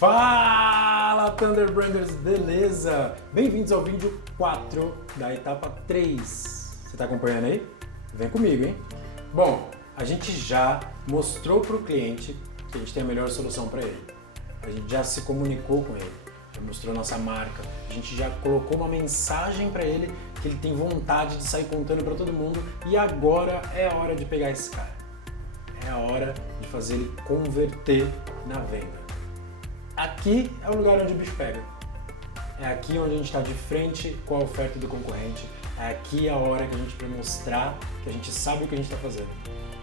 Fala Thunder Branders, beleza? Bem-vindos ao vídeo 4 da etapa 3. Você tá acompanhando aí? Vem comigo, hein? Bom, a gente já mostrou para o cliente que a gente tem a melhor solução para ele. A gente já se comunicou com ele, já mostrou nossa marca, a gente já colocou uma mensagem para ele que ele tem vontade de sair contando para todo mundo e agora é a hora de pegar esse cara. É a hora de fazer ele converter na venda. Aqui é o lugar onde o bicho pega. É aqui onde a gente está de frente com a oferta do concorrente. É aqui a hora que a gente vai mostrar que a gente sabe o que a gente está fazendo.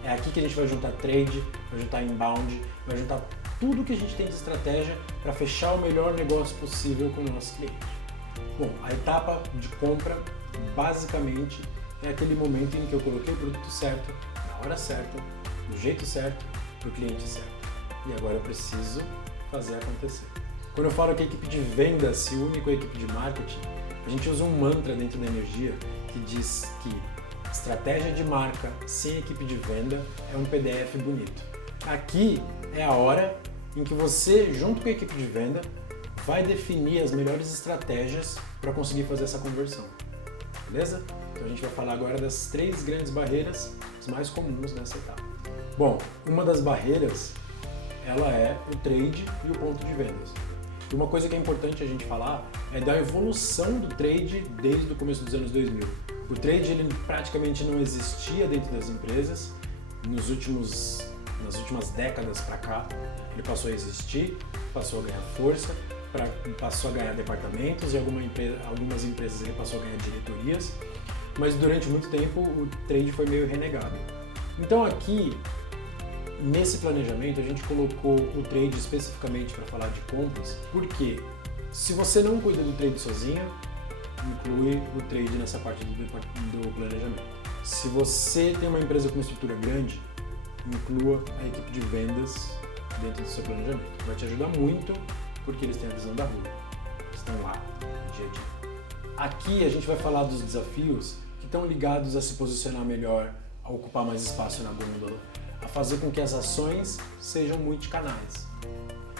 É aqui que a gente vai juntar trade, vai juntar inbound, vai juntar tudo que a gente tem de estratégia para fechar o melhor negócio possível com o nosso cliente. Bom, a etapa de compra, basicamente, é aquele momento em que eu coloquei o produto certo, na hora certa, do jeito certo, para o cliente certo. E agora eu preciso fazer acontecer. Quando eu falo que a equipe de venda se une com a equipe de marketing, a gente usa um mantra dentro da energia que diz que estratégia de marca sem equipe de venda é um PDF bonito. Aqui é a hora em que você, junto com a equipe de venda, vai definir as melhores estratégias para conseguir fazer essa conversão. Beleza? Então a gente vai falar agora das 3 grandes barreiras, as mais comuns nessa etapa. Bom, uma das barreiras ela é o trade e o ponto de vendas. E uma coisa que é importante a gente falar é da evolução do trade desde o começo dos anos 2000. O trade ele praticamente não existia dentro das empresas. Nas últimas décadas para cá, ele passou a existir, passou a ganhar força, passou a ganhar departamentos e algumas empresas ele passou a ganhar diretorias, mas durante muito tempo o trade foi meio renegado. Então aqui, nesse planejamento, a gente colocou o trade especificamente para falar de compras, porque se você não cuida do trade sozinho, inclui o trade nessa parte do planejamento. Se você tem uma empresa com uma estrutura grande, inclua a equipe de vendas dentro do seu planejamento. Vai te ajudar muito, porque eles têm a visão da rua, eles estão lá no dia a dia. Aqui a gente vai falar dos desafios que estão ligados a se posicionar melhor, a ocupar mais espaço na gôndola, a fazer com que as ações sejam multicanais.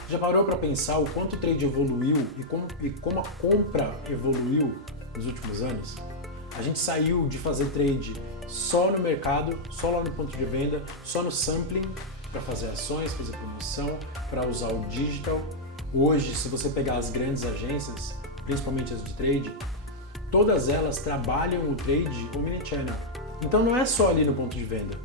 Já parou para pensar o quanto o trade evoluiu e como a compra evoluiu nos últimos anos? A gente saiu de fazer trade só no mercado, só lá no ponto de venda, só no sampling, para fazer ações, fazer promoção, para usar o digital. Hoje, se você pegar as grandes agências, principalmente as de trade, todas elas trabalham o trade omnichannel. Então não é só ali no ponto de venda.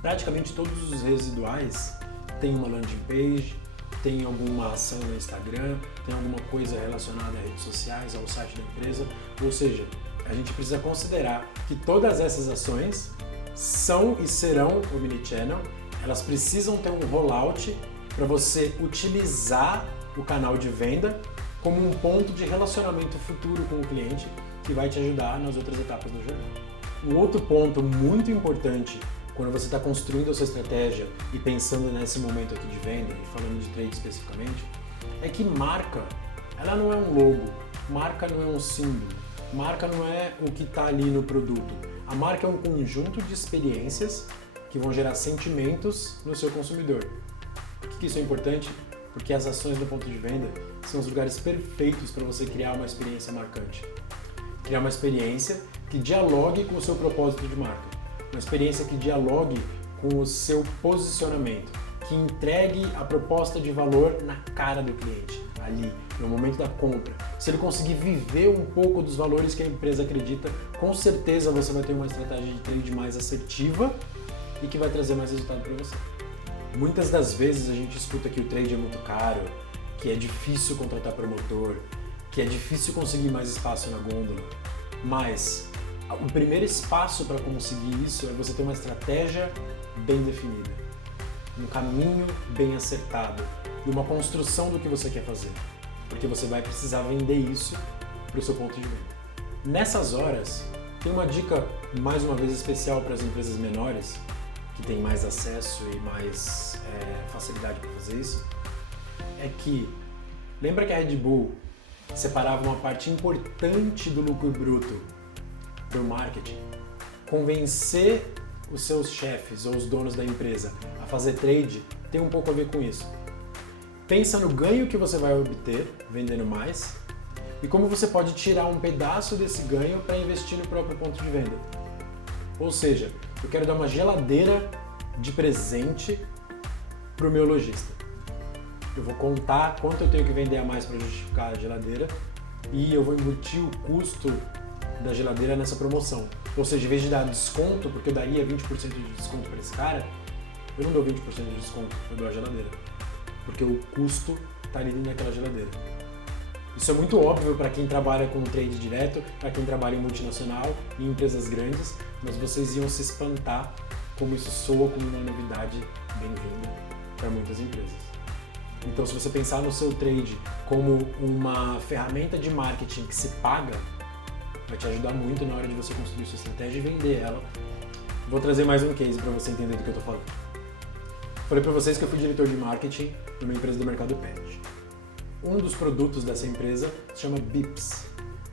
Praticamente todos os residuais têm uma landing page, tem alguma ação no Instagram, tem alguma coisa relacionada a redes sociais, ao site da empresa. Ou seja, a gente precisa considerar que todas essas ações são e serão omnichannel. Elas precisam ter um rollout para você utilizar o canal de venda como um ponto de relacionamento futuro com o cliente que vai te ajudar nas outras etapas da jornada. Um outro ponto muito importante quando você está construindo a sua estratégia e pensando nesse momento aqui de venda e falando de trade especificamente, é que marca, ela não é um logo, marca não é um símbolo, marca não é o que está ali no produto. A marca é um conjunto de experiências que vão gerar sentimentos no seu consumidor. Por que isso é importante? Porque as ações do ponto de venda são os lugares perfeitos para você criar uma experiência marcante. Criar uma experiência que dialogue com o seu propósito de marca. Uma experiência que dialogue com o seu posicionamento, que entregue a proposta de valor na cara do cliente, ali, no momento da compra. Se ele conseguir viver um pouco dos valores que a empresa acredita, com certeza você vai ter uma estratégia de trade mais assertiva e que vai trazer mais resultado para você. Muitas das vezes a gente escuta que o trade é muito caro, que é difícil contratar promotor, que é difícil conseguir mais espaço na gôndola, mas o primeiro espaço para conseguir isso é você ter uma estratégia bem definida, um caminho bem acertado e uma construção do que você quer fazer, porque você vai precisar vender isso para o seu ponto de venda. Nessas horas, tem uma dica, mais uma vez, especial para as empresas menores, que têm mais acesso e mais facilidade para fazer isso, é que, lembra que a Red Bull separava uma parte importante do lucro bruto para o marketing? Convencer os seus chefes ou os donos da empresa a fazer trade tem um pouco a ver com isso. pensa no ganho que você vai obter vendendo mais e como você pode tirar um pedaço desse ganho para investir no próprio ponto de venda. Ou seja, eu quero dar uma geladeira de presente para o meu lojista. Eu vou contar quanto eu tenho que vender a mais para justificar a geladeira e eu vou embutir o custo da geladeira nessa promoção. Ou seja, em vez de dar desconto, porque eu daria 20% de desconto para esse cara, eu não dou 20% de desconto, eu dou a geladeira. Porque o custo está ali naquela geladeira. Isso é muito óbvio para quem trabalha com trade direto, para quem trabalha em multinacional, em empresas grandes, mas vocês iam se espantar como isso soa como uma novidade bem-vinda para muitas empresas. Então, se você pensar no seu trade como uma ferramenta de marketing que se paga, vai te ajudar muito na hora de você construir sua estratégia e vender ela. Vou trazer mais um case para você entender do que eu estou falando. Falei para vocês que eu fui diretor de marketing numa empresa do mercado pet. Um dos produtos dessa empresa se chama Bips,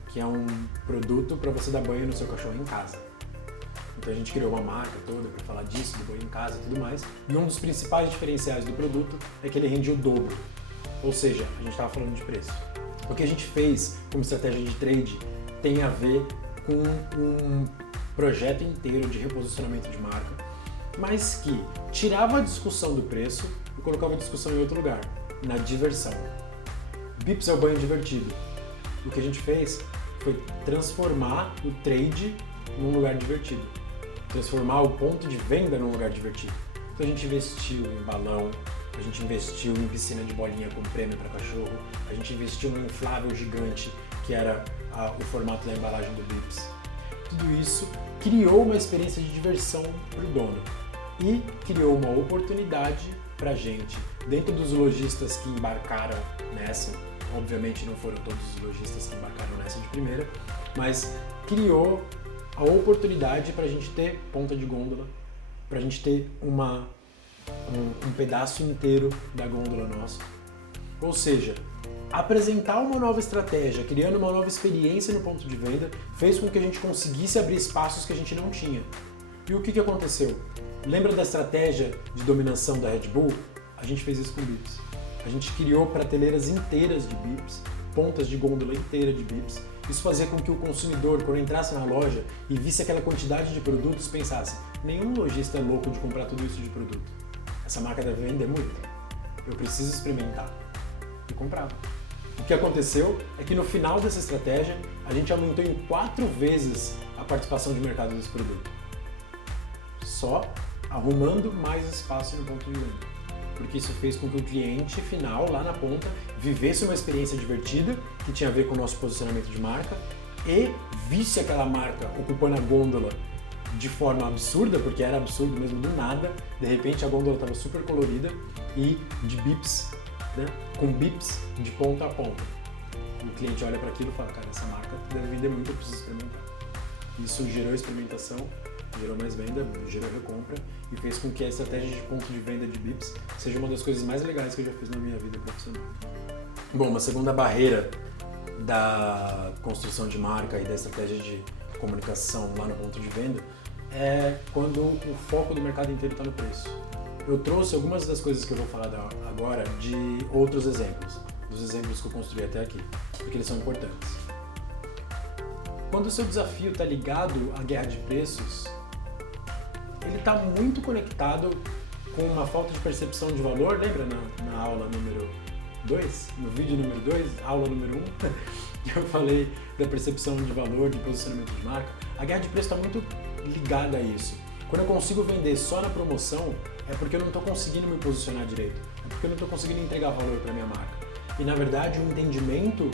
que é um produto para você dar banho no seu cachorro em casa. Então a gente criou uma marca toda para falar disso, do banho em casa e tudo mais. E um dos principais diferenciais do produto é que ele rende o dobro. Ou seja, a gente estava falando de preço. O que a gente fez como estratégia de trade tem a ver com um projeto inteiro de reposicionamento de marca, mas que tirava a discussão do preço e colocava a discussão em outro lugar, na diversão. Bips é o banho divertido. O que a gente fez foi transformar o trade num lugar divertido, transformar o ponto de venda num lugar divertido. Então a gente investiu em balão, a gente investiu em piscina de bolinha com prêmio para cachorro, a gente investiu num inflável gigante que era o formato da embalagem do Bips. Tudo isso criou uma experiência de diversão para o dono e criou uma oportunidade para a gente, dentro dos lojistas que embarcaram nessa, obviamente não foram todos os lojistas que embarcaram nessa de primeira, mas criou a oportunidade para a gente ter ponta de gôndola, para a gente ter um pedaço inteiro da gôndola nossa. Ou seja, apresentar uma nova estratégia, criando uma nova experiência no ponto de venda, fez com que a gente conseguisse abrir espaços que a gente não tinha. E o que aconteceu? Lembra da estratégia de dominação da Red Bull? A gente fez isso com Bips. A gente criou prateleiras inteiras de Bips, pontas de gôndola inteira de Bips. Isso fazia com que o consumidor, quando entrasse na loja e visse aquela quantidade de produtos, pensasse: nenhum lojista é louco de comprar tudo isso de produto. Essa marca deve vender muito. Eu preciso experimentar. E comprava. O que aconteceu é que no final dessa estratégia, a gente aumentou em 4 vezes a participação de mercado desse produto. Só arrumando mais espaço no ponto de venda. Porque isso fez com que o cliente final, lá na ponta, vivesse uma experiência divertida, que tinha a ver com o nosso posicionamento de marca, e visse aquela marca ocupando a gôndola de forma absurda, porque era absurdo mesmo do nada, de repente a gôndola estava super colorida e de Bips, né, com Bips de ponta a ponta. O cliente olha para aquilo e fala: cara, essa marca deve vender muito, eu preciso experimentar. Isso gerou experimentação, gerou mais venda, gerou recompra e fez com que a estratégia de ponto de venda de Bips seja uma das coisas mais legais que eu já fiz na minha vida profissional. Bom, uma segunda barreira da construção de marca e da estratégia de comunicação lá no ponto de venda é quando o foco do mercado inteiro está no preço. Eu trouxe algumas das coisas que eu vou falar agora de outros exemplos, dos exemplos que eu construí até aqui, porque eles são importantes. Quando o seu desafio está ligado à guerra de preços, ele está muito conectado com uma falta de percepção de valor. Lembra na aula número 2, no vídeo número 2, aula número 1, que eu falei da percepção de valor, de posicionamento de marca? A guerra de preço está muito ligada a isso. Quando eu consigo vender só na promoção, é porque eu não estou conseguindo me posicionar direito, é porque eu não estou conseguindo entregar valor para minha marca. E na verdade, o entendimento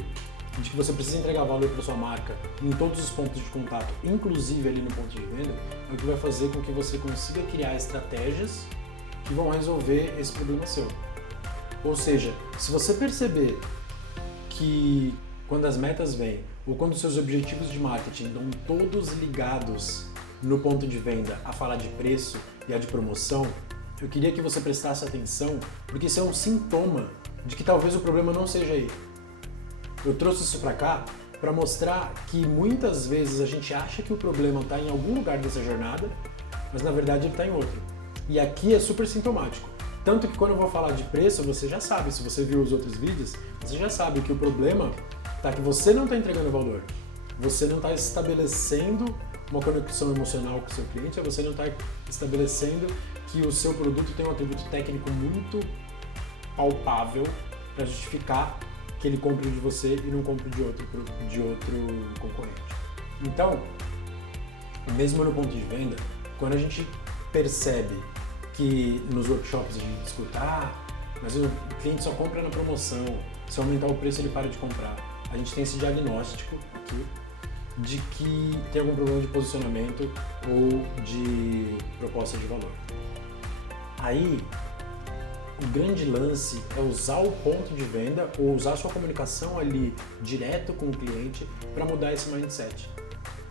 de que você precisa entregar valor para sua marca em todos os pontos de contato, inclusive ali no ponto de venda, é o que vai fazer com que você consiga criar estratégias que vão resolver esse problema seu. Ou seja, se você perceber que quando as metas vêm ou quando os seus objetivos de marketing estão todos ligados no ponto de venda a falar de preço e a de promoção, eu queria que você prestasse atenção, porque isso é um sintoma de que talvez o problema não seja aí. Eu trouxe isso para cá para mostrar que muitas vezes a gente acha que o problema está em algum lugar dessa jornada, mas na verdade ele está em outro. E aqui é super sintomático. Tanto que quando eu vou falar de preço, você já sabe, se você viu os outros vídeos, você já sabe que o problema tá que você não está entregando valor. Você não está estabelecendo uma conexão emocional com o seu cliente, você não está estabelecendo que o seu produto tem um atributo técnico muito palpável para justificar que ele compre de você e não compre de outro concorrente. Então, mesmo no ponto de venda, quando a gente percebe que nos workshops a gente escuta, mas o cliente só compra na promoção, se aumentar o preço ele para de comprar. A gente tem esse diagnóstico aqui de que tem algum problema de posicionamento ou de proposta de valor. Aí, o grande lance é usar o ponto de venda ou usar a sua comunicação ali direto com o cliente para mudar esse mindset.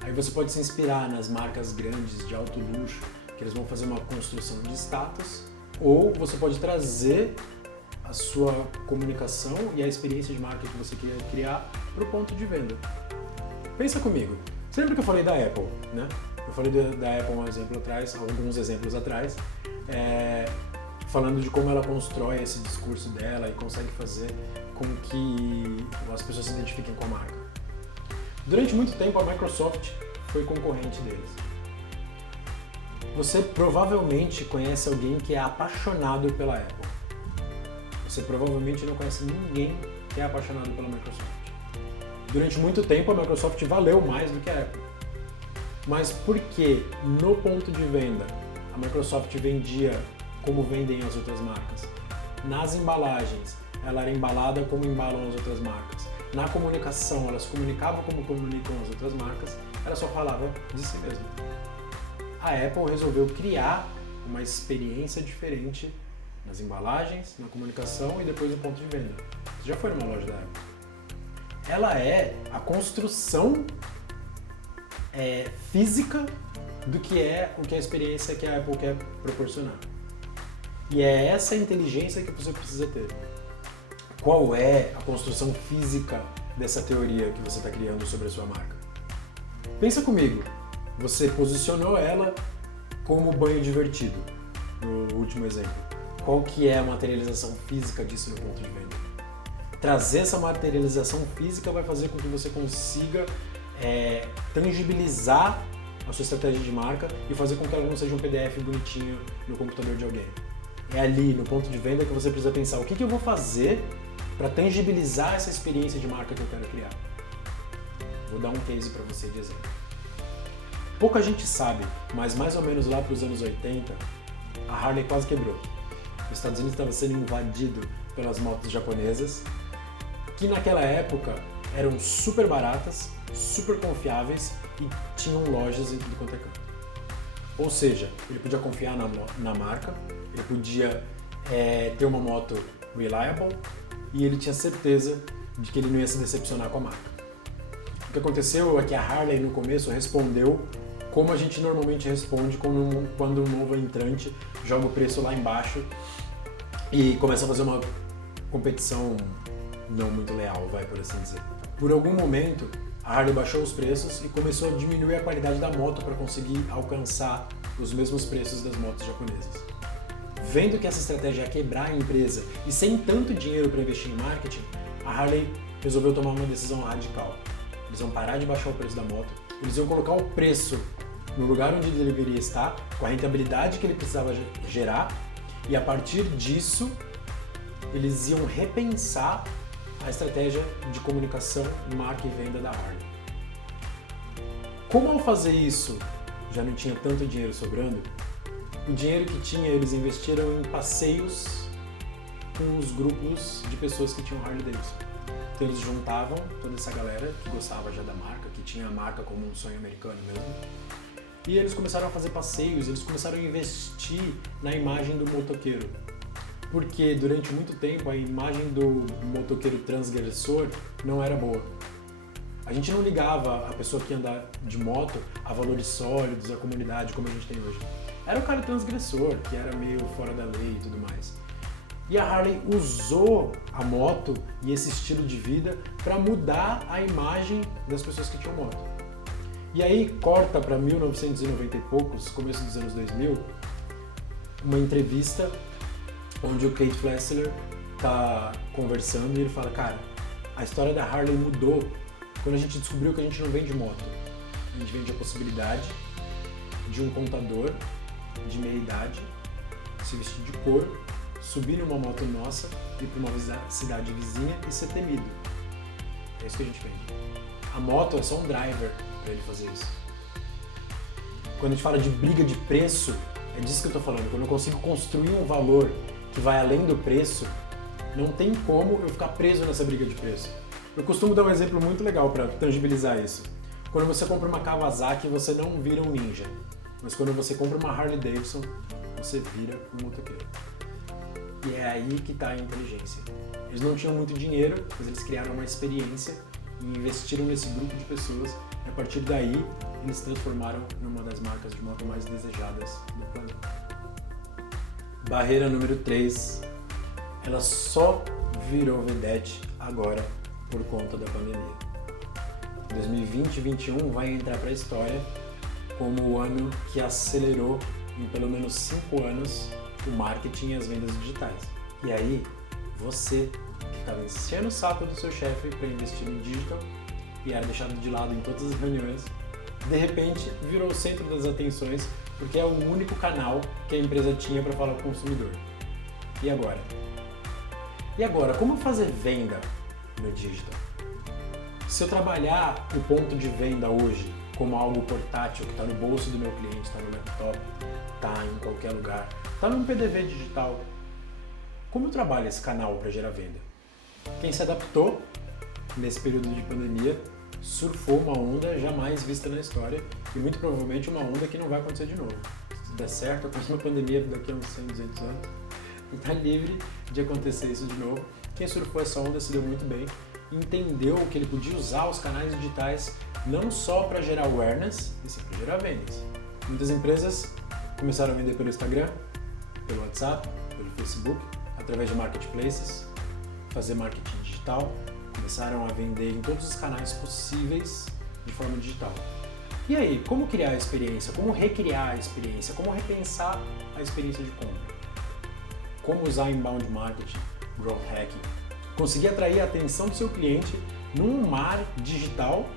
Aí você pode se inspirar nas marcas grandes de alto luxo, que eles vão fazer uma construção de status, ou você pode trazer a sua comunicação e a experiência de marca que você quer criar para o ponto de venda. Pensa comigo. Você lembra que eu falei da Apple, né? Eu falei da Apple alguns exemplos atrás, falando de como ela constrói esse discurso dela e consegue fazer com que as pessoas se identifiquem com a marca. Durante muito tempo a Microsoft foi concorrente deles. Você provavelmente conhece alguém que é apaixonado pela Apple. Você provavelmente não conhece ninguém que é apaixonado pela Microsoft. Durante muito tempo a Microsoft valeu mais do que a Apple. Mas por que no ponto de venda a Microsoft vendia como vendem as outras marcas? Nas embalagens, ela era embalada como embalam as outras marcas. Na comunicação, ela se comunicava como comunicam as outras marcas, ela só falava de si mesma. A Apple resolveu criar uma experiência diferente nas embalagens, na comunicação e depois no ponto de venda. Você já foi numa loja da Apple? Ela é a construção física do que é a experiência que a Apple quer proporcionar. E é essa inteligência que você precisa ter. Qual é a construção física dessa teoria que você está criando sobre a sua marca? Pensa comigo, você posicionou ela como banho divertido, no último exemplo. Qual que é a materialização física disso no ponto de venda? Trazer essa materialização física vai fazer com que você consiga tangibilizar a sua estratégia de marca e fazer com que ela não seja um PDF bonitinho no computador de alguém. É ali, no ponto de venda, que você precisa pensar o que eu vou fazer para tangibilizar essa experiência de marca que eu quero criar. Vou dar um case para você de exemplo. Pouca gente sabe, mas mais ou menos lá para os anos 80, a Harley quase quebrou. Os Estados Unidos estava sendo invadido pelas motos japonesas, que naquela época eram super baratas, super confiáveis e tinham lojas em tudo quanto é canto. Ou seja, ele podia confiar na marca, ele podia ter uma moto reliable e ele tinha certeza de que ele não ia se decepcionar com a marca. O que aconteceu é que a Harley no começo respondeu como a gente normalmente responde quando um novo entrante joga o preço lá embaixo e começa a fazer uma competição não muito leal, por assim dizer. Por algum momento, a Harley baixou os preços e começou a diminuir a qualidade da moto para conseguir alcançar os mesmos preços das motos japonesas. Vendo que essa estratégia ia quebrar a empresa e sem tanto dinheiro para investir em marketing, a Harley resolveu tomar uma decisão radical. Eles iam parar de baixar o preço da moto, eles iam colocar o preço no lugar onde ele deveria estar, com a rentabilidade que ele precisava gerar, e a partir disso, eles iam repensar a estratégia de comunicação, marca e venda da Harley. Como ao fazer isso, já não tinha tanto dinheiro sobrando, o dinheiro que tinha eles investiram em passeios com os grupos de pessoas que tinham Harley Davidson. Então eles juntavam toda essa galera que gostava já da marca, que tinha a marca como um sonho americano mesmo, e eles começaram a fazer passeios, eles começaram a investir na imagem do motoqueiro. Porque durante muito tempo a imagem do motoqueiro transgressor não era boa. A gente não ligava a pessoa que anda de moto a valores sólidos, a comunidade como a gente tem hoje. Era o cara transgressor, que era meio fora da lei e tudo mais. E a Harley usou a moto e esse estilo de vida para mudar a imagem das pessoas que tinham moto. E aí corta para 1990 e poucos, começo dos anos 2000, uma entrevista onde o Kate Flessler tá conversando e ele fala, cara, a história da Harley mudou quando a gente descobriu que a gente não vende moto. A gente vende a possibilidade de um contador de meia idade se vestir de couro, subir numa moto nossa, ir para uma cidade vizinha e ser temido. É isso que a gente vende. A moto é só um driver para ele fazer isso. Quando a gente fala de briga de preço, é disso que eu tô falando. Quando eu consigo construir um valor que vai além do preço, não tem como eu ficar preso nessa briga de preço. Eu costumo dar um exemplo muito legal para tangibilizar isso. Quando você compra uma Kawasaki, você não vira um ninja. Mas quando você compra uma Harley Davidson, você vira um motoqueiro. E é aí que está a inteligência. Eles não tinham muito dinheiro, mas eles criaram uma experiência e investiram nesse grupo de pessoas. E a partir daí, eles se transformaram numa das marcas de moto mais desejadas do planeta. Barreira número 3. Ela só virou vedete agora por conta da pandemia. 2020 e 2021 vai entrar para a história como o ano que acelerou em pelo menos 5 anos o marketing e as vendas digitais. E aí, você que estava enchendo o saco do seu chefe para investir em digital e era deixado de lado em todas as reuniões, de repente virou o centro das atenções porque é o único canal que a empresa tinha para falar com o consumidor. E agora? E agora, como fazer venda no digital? Se eu trabalhar o ponto de venda hoje como algo portátil, que está no bolso do meu cliente, está no laptop, está em qualquer lugar, está num PDV digital, como eu trabalho esse canal para gerar venda? Quem se adaptou nesse período de pandemia surfou uma onda jamais vista na história e muito provavelmente uma onda que não vai acontecer de novo. Se der certo, a próxima pandemia daqui a uns 100, 200 anos, e está livre de acontecer isso de novo. Quem surfou essa onda se deu muito bem, entendeu que ele podia usar os canais digitais não só para gerar awareness, e sim para gerar vendas. Muitas empresas começaram a vender pelo Instagram, pelo WhatsApp, pelo Facebook, através de marketplaces, fazer marketing digital, começaram a vender em todos os canais possíveis de forma digital. E aí, como criar a experiência? Como recriar a experiência? Como repensar a experiência de compra? Como usar inbound marketing, growth hacking? Conseguir atrair a atenção do seu cliente num mar digital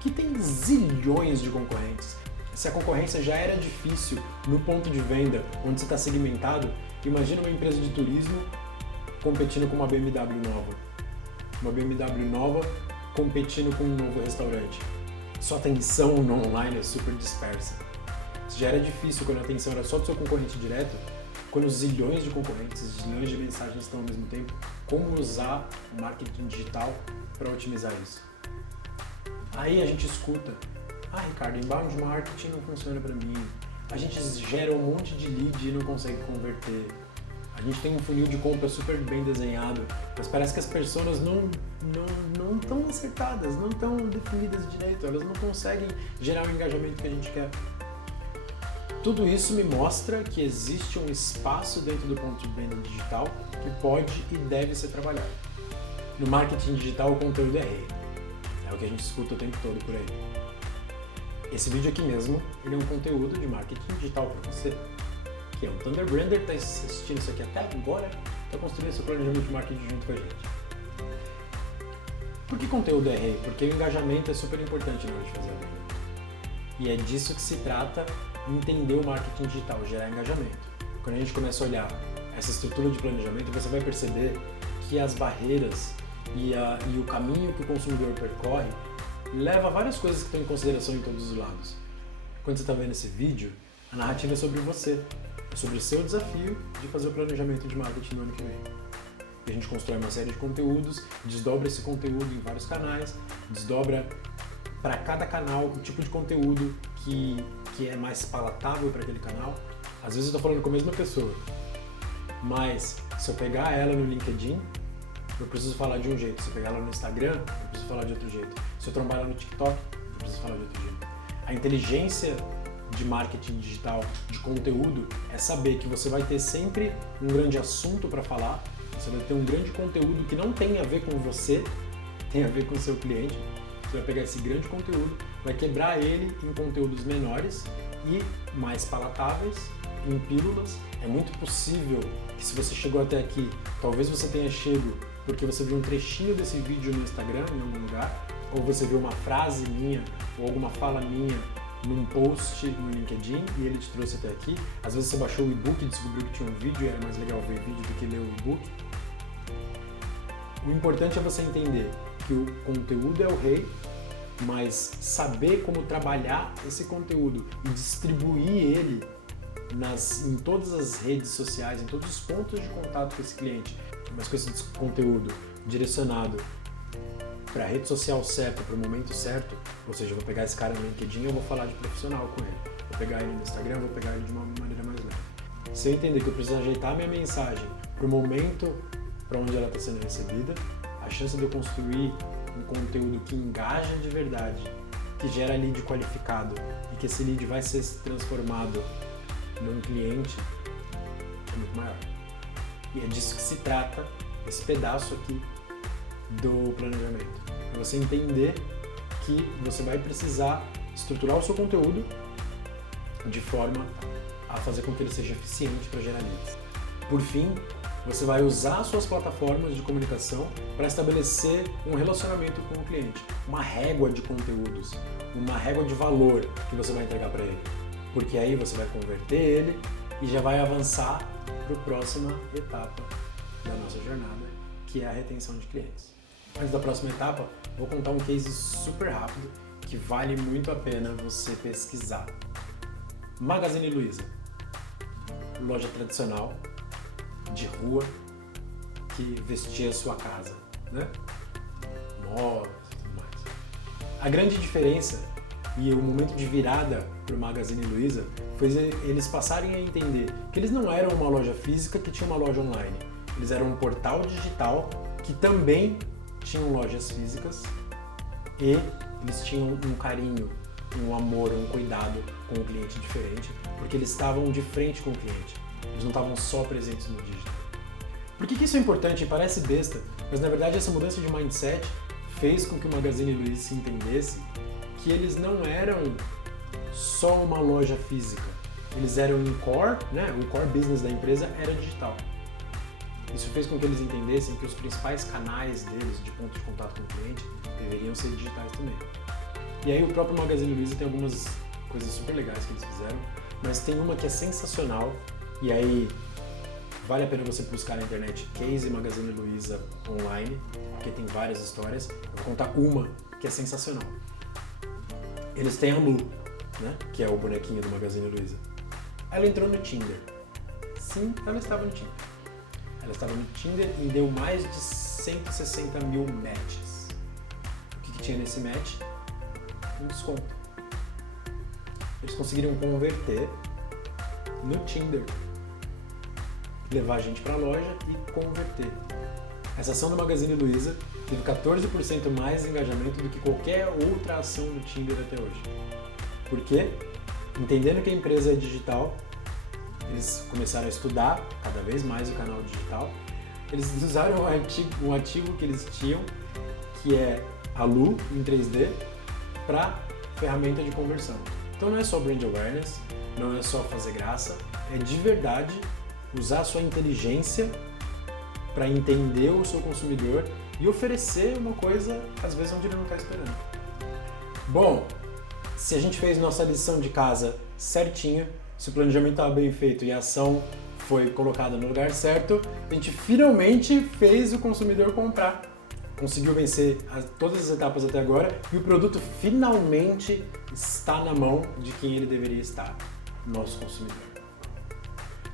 que tem zilhões de concorrentes. Se a concorrência já era difícil no ponto de venda, onde você está segmentado, imagina uma empresa de turismo competindo com uma BMW nova. Uma BMW nova competindo com um novo restaurante. Sua atenção no online é super dispersa. Se já era difícil quando a atenção era só do seu concorrente direto, quando zilhões de concorrentes, zilhões de mensagens estão ao mesmo tempo, como usar o marketing digital para otimizar isso? Aí a gente escuta, Ricardo, inbound marketing não funciona para mim, a gente gera um monte de lead e não consegue converter, a gente tem um funil de compra super bem desenhado, mas parece que as pessoas não estão acertadas, não estão definidas direito, elas não conseguem gerar o engajamento que a gente quer. Tudo isso me mostra que existe um espaço dentro do ponto de venda digital que pode e deve ser trabalhado. No marketing digital, o conteúdo é rei. É o que a gente escuta o tempo todo por aí. Esse vídeo aqui mesmo, ele é um conteúdo de marketing digital para você, que é um Thunder Brander, está assistindo isso aqui até agora, está construindo seu planejamento de marketing junto com a gente. Por que conteúdo é rei? Porque o engajamento é super importante na hora de fazer a venda. E é disso que se trata entender o marketing digital, gerar engajamento. Quando a gente começa a olhar essa estrutura de planejamento, você vai perceber que as barreiras e o caminho que o consumidor percorre leva a várias coisas que estão em consideração em todos os lados. Quando você está vendo esse vídeo, a narrativa é sobre você, é sobre o seu desafio de fazer o planejamento de marketing no ano que vem. E a gente constrói uma série de conteúdos, desdobra esse conteúdo em vários canais, desdobra para cada canal o tipo de conteúdo que é mais palatável para aquele canal. Às vezes eu estou falando com a mesma pessoa, mas se eu pegar ela no LinkedIn, eu preciso falar de um jeito. Se eu pegar ela no Instagram, eu preciso falar de outro jeito. Se eu trombar ela no TikTok, eu preciso falar de outro jeito. A inteligência de marketing digital, de conteúdo, é saber que você vai ter sempre um grande assunto para falar, você vai ter um grande conteúdo que não tem a ver com você, tem a ver com o seu cliente. Você vai pegar esse grande conteúdo, vai quebrar ele em conteúdos menores e mais palatáveis, em pílulas. É muito possível que se você chegou até aqui, talvez você tenha chego porque você viu um trechinho desse vídeo no Instagram, em algum lugar, ou você viu uma frase minha, ou alguma fala minha num post no LinkedIn e ele te trouxe até aqui. Às vezes você baixou o e-book e descobriu que tinha um vídeo e era mais legal ver vídeo do que ler o e-book. O importante é você entender que o conteúdo é o rei, mas saber como trabalhar esse conteúdo e distribuir ele em todas as redes sociais, em todos os pontos de contato com esse cliente, mas com esse conteúdo direcionado para a rede social certa, para o momento certo, ou seja, eu vou pegar esse cara no LinkedIn e eu vou falar de profissional com ele. Vou pegar ele no Instagram, vou pegar ele de uma maneira mais leve. Se eu entender que eu preciso ajeitar a minha mensagem para o momento para onde ela está sendo recebida, a chance de eu construir um conteúdo que engaja de verdade, que gera lead qualificado e que esse lead vai ser transformado num cliente é muito maior. E é disso que se trata esse pedaço aqui do planejamento. É você entender que você vai precisar estruturar o seu conteúdo de forma a fazer com que ele seja eficiente para gerar leads. Por fim, você vai usar suas plataformas de comunicação para estabelecer um relacionamento com o cliente, uma régua de conteúdos, uma régua de valor que você vai entregar para ele. Porque aí você vai converter ele e já vai avançar para a próxima etapa da nossa jornada, que é a retenção de clientes. Antes da próxima etapa, vou contar um case super rápido que vale muito a pena você pesquisar. Magazine Luiza, loja tradicional, de rua, que vestia a sua casa, né? Móveis e tudo mais. A grande diferença e o momento de virada para o Magazine Luiza foi eles passarem a entender que eles não eram uma loja física que tinha uma loja online. Eles eram um portal digital que também tinham lojas físicas e eles tinham um carinho, um amor, um cuidado com o cliente diferente, porque eles estavam de frente com o cliente. Eles não estavam só presentes no digital. Por que isso é importante? Parece besta, mas na verdade essa mudança de mindset fez com que o Magazine Luiza se entendesse que eles não eram só uma loja física. Eles eram um core, né? O core business da empresa era digital. Isso fez com que eles entendessem que os principais canais deles de ponto de contato com o cliente deveriam ser digitais também. E aí o próprio Magazine Luiza tem algumas coisas super legais que eles fizeram, mas tem uma que é sensacional, e aí vale a pena você buscar na internet Case Magazine Luiza online, porque tem várias histórias. Eu vou contar uma que é sensacional. Eles têm a Lu, né? Que é o bonequinho do Magazine Luiza. Ela entrou no Tinder. Sim, ela estava no Tinder. Ela estava no Tinder e deu mais de 160 mil matches. O que tinha nesse match? Um desconto. Eles conseguiram converter no Tinder, levar a gente para a loja e converter. Essa ação do Magazine Luiza teve 14% mais engajamento do que qualquer outra ação do Tinder até hoje. Por quê? Entendendo que a empresa é digital, eles começaram a estudar cada vez mais o canal digital. Eles usaram um ativo que eles tinham, que é a Lu em 3D, para ferramenta de conversão. Então não é só brand awareness, não é só fazer graça, é de verdade usar a sua inteligência para entender o seu consumidor e oferecer uma coisa, às vezes, onde ele não está esperando. Bom, se a gente fez nossa lição de casa certinha, se o planejamento estava bem feito e a ação foi colocada no lugar certo, a gente finalmente fez o consumidor comprar. Conseguiu vencer todas as etapas até agora e o produto finalmente está na mão de quem ele deveria estar, nosso consumidor.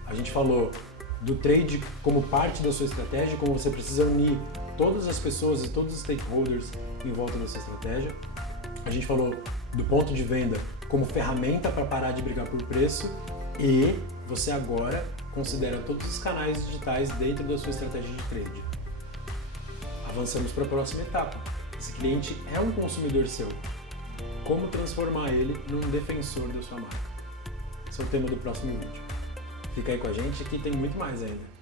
A gente falou do trade como parte da sua estratégia, como você precisa unir todas as pessoas e todos os stakeholders em volta dessa estratégia. A gente falou do ponto de venda como ferramenta para parar de brigar por preço e você agora considera todos os canais digitais dentro da sua estratégia de trade. Avançamos para a próxima etapa. Esse cliente é um consumidor seu. Como transformar ele num defensor da sua marca? Esse é o tema do próximo vídeo. Fica aí com a gente que tem muito mais ainda.